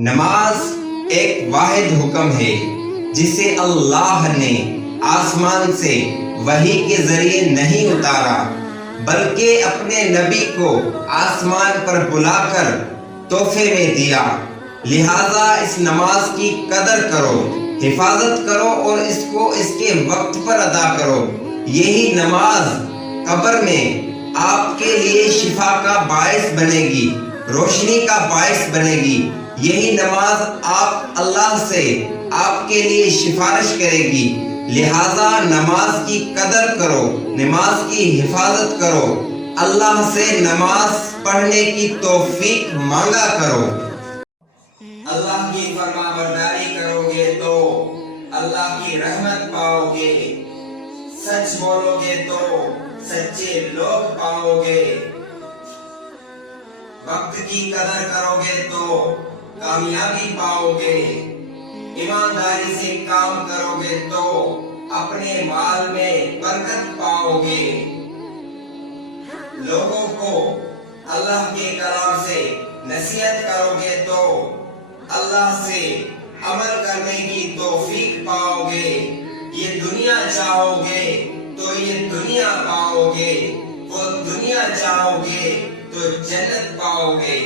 نماز ایک واحد حکم ہے جسے اللہ نے آسمان سے وحی کے ذریعے نہیں اتارا، بلکہ اپنے نبی کو آسمان پر بلا کر تحفے میں دیا۔ لہذا اس نماز کی قدر کرو، حفاظت کرو اور اس کو اس کے وقت پر ادا کرو۔ یہی نماز قبر میں آپ کے لیے شفا کا باعث بنے گی، روشنی کا باعث بنے گی۔ یہی نماز آپ اللہ سے آپ کے لیے سفارش کرے گی۔ لہذا نماز کی قدر کرو، نماز کی حفاظت کرو، اللہ سے نماز پڑھنے کی توفیق مانگا کرو۔ اللہ کی فرما برداری کرو گے تو اللہ کی رحمت پاؤ گے، سچ بولو گے تو سچے لوگ پاؤ گے، وقت کی قدر کرو گے تو کامیابی پاؤ گے، ایمانداری سے کام کرو گے تو اپنے مال میں برکت پاؤ گے، لوگوں کو اللہ کے کلام سے نصیحت کرو گے تو اللہ سے عمل کرنے کی توفیق پاؤ گے، یہ دنیا چاہو گے تو یہ دنیا پاؤ گے، وہ دنیا چاہو گے تو جنت پاؤ گے۔